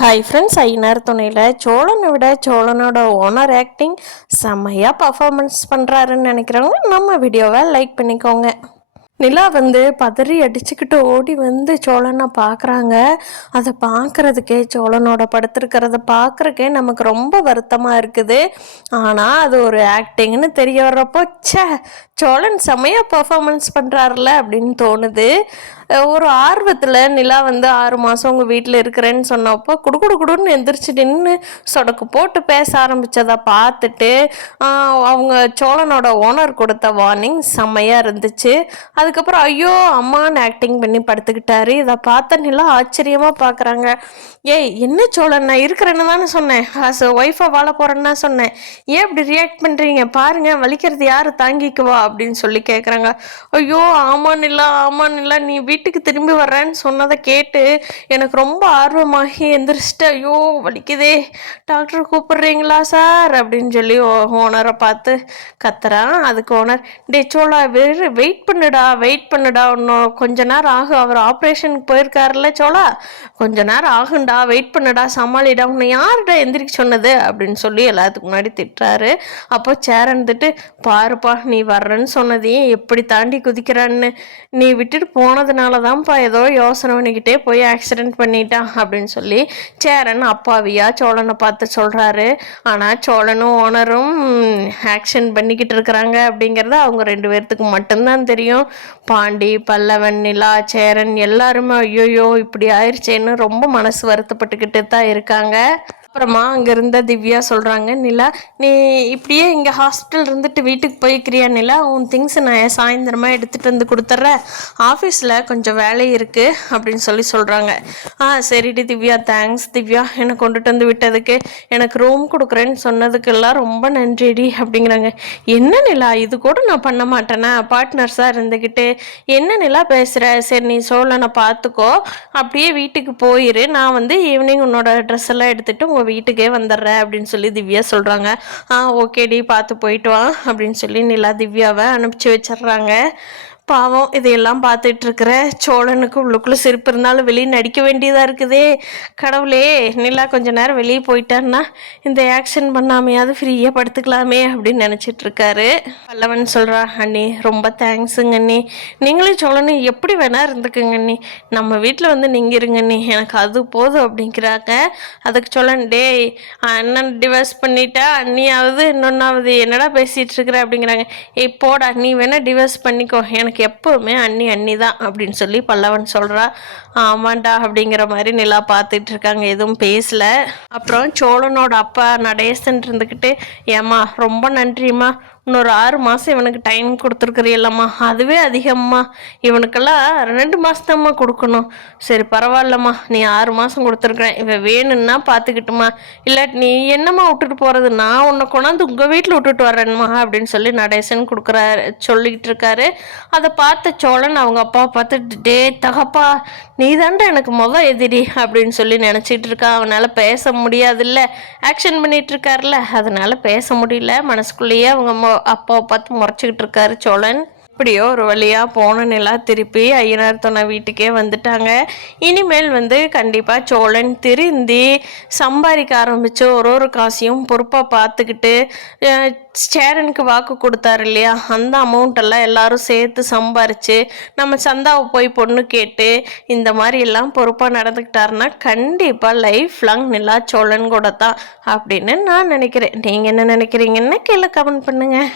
Hi friends, Ayyanar துணையில் சோழனை விட சோழனோட owner acting செம்மையாக பர்ஃபார்மன்ஸ் பண்ணுறாருன்னு நினைக்கிறவங்க நம்ம வீடியோவை லைக் பண்ணிக்கோங்க. நிலா பதறி அடிச்சுக்கிட்டு ஓடி சோழனை பார்க்குறாங்க. அதை பார்க்குறதுக்கே சோழனோட படுத்திருக்கிறத பார்க்குறக்கே நமக்கு ரொம்ப வருத்தமாக இருக்குது. ஆனால் அது ஒரு ஆக்டிங்னு தெரிய வர்றப்போ சோழன் செம்மையாக பர்ஃபார்மன்ஸ் பண்ணுறாருல அப்படின்னு தோணுது. ஒரு ஆர்வத்தில் நிலா 6 மாதம் உங்கள் வீட்டில் இருக்கிறேன்னு சொன்னப்போ குடுன்னு எந்திரிச்சு நின்று சொடக்கு போட்டு பேச ஆரம்பித்ததை பார்த்துட்டு அவங்க சோழனோட ஓனர் கொடுத்த வார்னிங் செம்மையாக இருந்துச்சு. அதுக்கப்புறம் ஐயோ அம்மான்னு ஆக்டிங் பண்ணி படுத்துக்கிட்டாரு. இதை பார்த்த நிலா ஆச்சரியமாக பார்க்குறாங்க. ஏய் என்ன சோழன், நான் இருக்கிறேன்னு தானே சொன்னேன், ஆஸ் ஒய்ஃபாக வாழ போகிறேன்னு தான் சொன்னேன், ஏன் இப்படி ரியாக்ட் பண்ணுறீங்க, பாருங்கள் வலிக்கிறது யார் தாங்கிக்குவா அப்படின்னு சொல்லி கேட்குறாங்க. ஐயோ ஆமாம் நிலா நீ வீட்டுக்கு திரும்பி வர்றேன்னு சொன்னதை கேட்டு எனக்கு ரொம்ப ஆர்வமாகி எந்திரிச்சிட்டு ஐயோ வலிக்குதே, டாக்டர் கூப்பிடுறீங்களா சார் அப்படின்னு சொல்லி ஓனரை பார்த்து கத்துறான். அதுக்கு ஓனர், டே சோழா வெயிட் பண்ணுடா இன்னும் கொஞ்ச நேரம் ஆகும், அவர் ஆப்ரேஷனுக்கு போயிருக்காருல்ல சோழா, கொஞ்ச நேரம் ஆகுண்டா, வெயிட் பண்ணுடா, சமாளிடா, உன்னை யாருடா எந்திரிக்க சொன்னது அப்படின்னு சொல்லி எல்லாத்துக்கு முன்னாடி திட்டுறாரு. அப்போ சேர் இருந்துட்டு, பாருப்பா நீ வர்றேன்னு சொன்னதையும் எப்படி தாண்டி குதிக்கிறான்னு, நீ விட்டுட்டு போனதுனால தான்ப்பா ஏதோ யோசனை பண்ணிக்கிட்டே போய் ஆக்சிடென்ட் பண்ணிட்டான் அப்படின்னு சொல்லி சேரன் அப்பாவியா சோழனை பார்த்து சொல்கிறாரு. ஆனால் சோழனும் ஓனரும் ஆக்ஷன் பண்ணிக்கிட்டு இருக்கிறாங்க அப்படிங்கிறது அவங்க 2 பேர்த்துக்கு மட்டும்தான் தெரியும். பாண்டி, பல்லவன், நிலா, சேரன் எல்லாருமே ஐயோயோ இப்படி ஆயிடுச்சேன்னு ரொம்ப மனசு வருத்தப்பட்டுக்கிட்டு தான் இருக்காங்க. அப்புறமா அங்கே இருந்த திவ்யா சொல்கிறாங்க, நிலா நீ இப்படியே இங்கே ஹாஸ்பிட்டல் இருந்துட்டு வீட்டுக்கு போய்க்கிறியா நிலா, உன் திங்ஸ் நான் சாயந்தரமாக எடுத்துகிட்டு வந்து கொடுத்துட்றேன், ஆஃபீஸில் கொஞ்சம் வேலை இருக்குது அப்படின்னு சொல்கிறாங்க. சரிடி திவ்யா, தேங்க்ஸ் திவ்யா, என்னை கொண்டுட்டு வந்து விட்டதுக்கு, எனக்கு ரூம் கொடுக்குறேன்னு சொன்னதுக்கெல்லாம் ரொம்ப நன்றிடி அப்படிங்கிறாங்க. என்ன நிலா இது கூட நான் பண்ண மாட்டேனா, பார்ட்னர்ஸாக இருந்துக்கிட்டு என்ன நிலா பேசுகிற, சரி நீ சோழனை பார்த்துக்கோ, அப்படியே வீட்டுக்கு போயிரு, நான் ஈவினிங் உன்னோட ட்ரெஸ் எல்லாம் எடுத்துகிட்டு உங்கள் வீட்டுக்கே வந்துடுறேன் அப்படின்னு சொல்லி திவ்யா சொல்கிறாங்க. ஓகேடி பார்த்து போயிட்டு வா அப்படின்னு சொல்லி நிலா திவ்யாவை அனுப்பிச்சி வச்சிடுறாங்க. பாவம் இதையெல்லாம் பார்த்துட்டு இருக்கிற சோழனுக்கு உள்ளுக்குள்ளே சிரிப்பு இருந்தாலும் வெளியே நடிக்க வேண்டியதாக இருக்குதே. கடவுளே, நிலா கொஞ்ச நேரம் வெளியே போயிட்டான்னா இந்த ஆக்ஷன் பண்ணாமையாவது ஃப்ரீயாக படுத்துக்கலாமே அப்படின்னு நினச்சிட்டு இருக்காரு. பல்லவன் சொல்கிறா, அண்ணி ரொம்ப தேங்க்ஸுங்க அண்ணி, நீங்களும் சோழனும் எப்படி வேணா இருந்துக்குங்க அண்ணி, நம்ம வீட்டில் நீங்கள் இருங்க அண்ணி, எனக்கு அது போதும் அப்படிங்கிறாங்க. அதுக்கு சோழன், டேய் அண்ணன் டிவோர்ஸ் பண்ணிட்டா அண்ணியாவது இன்னொன்னாவது என்னடா பேசிகிட்டு இருக்கிற அப்படிங்கிறாங்க. இப்போடா நீ வேணால் டிவோர்ஸ் பண்ணிக்கோ, எனக்கு எப்பவுமே அண்ணி தான் அப்படின்னு சொல்லி பல்லவன் சொல்கிறா. ஆமாண்டா அப்படிங்கிற மாதிரி நிலா பார்த்துட்டு இருக்காங்க, எதுவும் பேசல. அப்புறம் சோழனோட அப்பா நடேசன் இருந்துக்கிட்டு, ஏம்மா ரொம்ப நன்றிம்மா, இன்னொரு 6 மாதம் இவனுக்கு டைம் கொடுத்துருக்குறீல்லம்மா, அதுவே அதிகம்மா, இவனுக்கெல்லாம் 2 மாதம்மா கொடுக்கணும், சரி பரவாயில்லம்மா நீ 6 மாதம் கொடுத்துருக்குறேன், இவன் வேணும்னா பார்த்துக்கிட்டுமா, இல்லாட்டி நீ என்னம்மா விட்டுட்டு போகிறது, நான் உன்னை கொண்டாந்து உங்கள் வீட்டில் விட்டுட்டு வரேன்மா அப்படின்னு சொல்லி நடேசன் சொல்லிக்கிட்டு இருக்காரு. அதை பார்த்த சோழன் அவங்க அப்பாவை பார்த்து, டே தகப்பா நீ தாண்டா எனக்கு எதிரி அப்படின்னு சொல்லி நினச்சிட்டு இருக்கா. அவனால் பேச முடியாதுல்ல, ஆக்ஷன் பண்ணிட்டு இருக்காருல்ல, அதனால பேச முடியல, மனசுக்குள்ளேயே அவங்க அப்பாவை பார்த்து முறைச்சிக்கிட்டு இருக்காரு சோழன். இப்படியோ ஒரு வழியாக போன நிலா திருப்பி ஐயனார் துணை வீட்டுக்கே வந்துட்டாங்க. இனிமேல் கண்டிப்பாக சோழன் திருந்தி சம்பாதிக்க ஆரம்பித்து ஒரு காசையும் பொறுப்பாக பார்த்துக்கிட்டு சேரனுக்கு வாக்கு கொடுத்தாரு இல்லையா, அந்த அமௌண்ட்டெல்லாம் எல்லாரும் சேர்த்து சம்பாரித்து நம்ம சந்தாவை போய் பொண்ணு கேட்டு இந்த மாதிரி எல்லாம் பொறுப்பாக நடந்துக்கிட்டாருன்னா கண்டிப்பாக லைஃப் லாங் நிலா சோழன் கூட தான் அப்படின்னு நான் நினைக்கிறேன். நீங்கள் என்ன நினைக்கிறீங்கன்னு கீழே கமெண்ட் பண்ணுங்கள்.